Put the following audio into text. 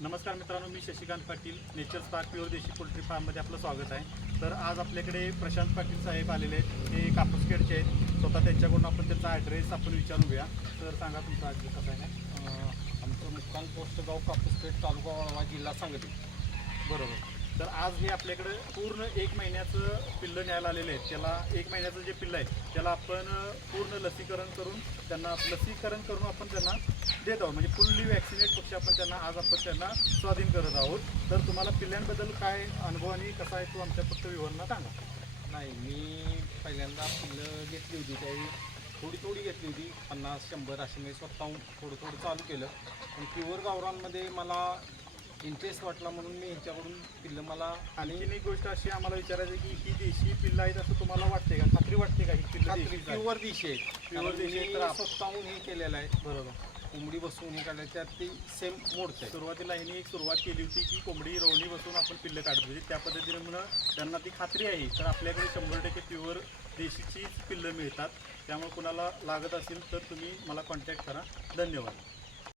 नमस्कार मित्रांनो, मी Shashikant Patil, nature spark pure desi poultry फार्ममध्ये आपलं स्वागत आहे. तर आज आपल्याकडे प्रशांत पाटील साहेब आलेले आहेत. ते कापूसखेडचे आहेत. स्वतः त्यांच्याकडून आपण त्यांचा ॲड्रेस आपण विचारून घेऊया. तर सांगा तुमचा ॲड्रेस कसा आहे ना? आमचं मुक्काम पोस्ट गाव कापूसपेठ, तालुका वाळवा, जिल्हा सांगली. बरोबर. तर आज हे आपल्याकडे पूर्ण 1 महिन्याचं पिल्लं न्यायला आलेले आहेत. त्याला 1 महिन्याचं जे पिल्लं आहे त्याला आपण पूर्ण लसीकरण करून आपण त्यांना देत आहोत. म्हणजे फुल्ली वॅक्सिनेट पक्षी आपण त्यांना आज त्यांना स्वाधीन करत आहोत. तर तुम्हाला पिल्ल्यांबद्दल काय अनुभव आणि कसा आहे तो आमच्या फक्त विवरणा सांगा. नाही, मी पहिल्यांदा पिल्लं घेतली होती त्यावेळी थोडी घेतली होती, 50-100 अशी मी स्वतःहून थोडं चालू केलं. पण प्युअर गावरांमध्ये मला इंटरेस्ट वाटला म्हणून मी ह्याच्याकडून पिल्लं मला. आणि एक गोष्ट अशी आम्हाला विचारायची आहे की ही देशी पिल्लं आहेत असं तुम्हाला वाटते का? खात्री वाटते का ही पिल्लं देशी प्युअर देशी आहेत? प्युअर देशी आहे. तर स्वतःहून हे केलेलं आहे. बरोबर. कोंबडी बसवून हे काढायचं, त्यात ती सेम मोडत आहे. सुरुवातीला ह्यांनी एक सुरुवात केली होती की कोंबडी रोवणी बसून आपण पिल्लं काढत होती. त्या पद्धतीने म्हणून त्यांना ती खात्री आहे. तर आपल्याकडे 100% प्युअर देशीचीच पिल्लं मिळतात. त्यामुळे कुणाला लागत असेल तर तुम्ही मला कॉन्टॅक्ट करा. धन्यवाद.